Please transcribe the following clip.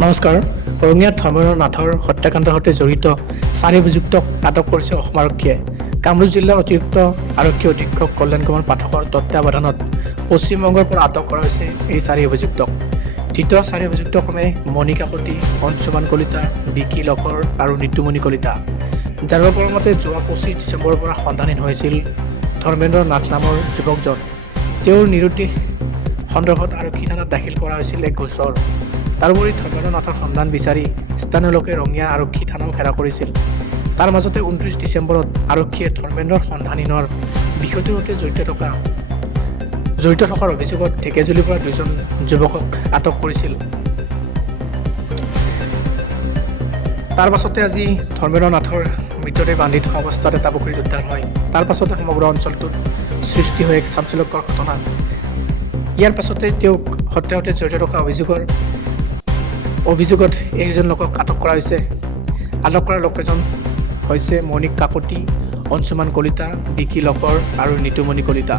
নমস্কাৰ। ৰঙিয়াত ধৰ্মেন্দ্ৰনাথৰ হত্যাকাণ্ডৰ সৈতে জড়িত 4 অভিযুক্তক আটক কৰিছে অসম আৰক্ষীয়ে। কামৰূপ জিলাৰ অতিৰিক্ত আৰক্ষী অধীক্ষক কল্যাণ কুমাৰ পাঠকৰ তত্ত্বাৱধানত পশ্চিমবংগৰ পৰা আটক কৰা হৈছে এই 4 অভিযুক্তক। ধৃত 4 অভিযুক্ত ক্ৰমে মণি কাকতি, অঞ্চুমান কলিতা, বিকি লহকৰ আৰু নিতুমণি কলিতা, যাৰ পৰমতে যোৱা 25 ডিচেম্বৰৰ পৰা সন্ধানহীন হৈছিল ধৰ্মেন্দ্ৰ নাথ নামৰ যুৱকজন। তেওঁৰ নিৰুদ্দেশ সন্দৰ্ভত আৰক্ষী থানাত দাখিল কৰা হৈছিল এক গোচৰ। তাৰোপৰি ধৰ্মেন্দ্ৰ নাথৰ সন্ধান বিচাৰি স্থানীয় লোকে ৰঙিয়া আৰক্ষী থানাও ঘেৰা কৰিছিল। তাৰ মাজতে 29 ডিচেম্বৰত আৰক্ষীয়ে ধৰ্মেন্দ্ৰৰ সন্ধানহীনৰ বিষয়টোৰ সৈতে জড়িত থকাৰ অভিযোগত ঢেকেজুলিৰ পৰা 2জন যুৱকক আটক কৰিছিল। তাৰ পাছতে আজি ধৰ্মেন্দ্ৰ নাথৰ মৃতদেহ বান্ধি থকা অৱস্থাত এটা পুখুৰীত উদ্ধাৰ হয়। তাৰ পাছতে সমগ্ৰ অঞ্চলটোত সৃষ্টি হয় এক চাঞ্চল্যকৰ ঘটনা। ইয়াৰ পাছতে তেওঁক হত্যাৰ সৈতে জড়িত থকা অভিযোগত এইজন লোকক আটক কৰা হৈছে। আটক কৰা লোককেইজন হৈছে মণি কাকতি, অঞ্চুমান কলিতা, বিকি লহকৰ আৰু নিতুমণি কলিতা।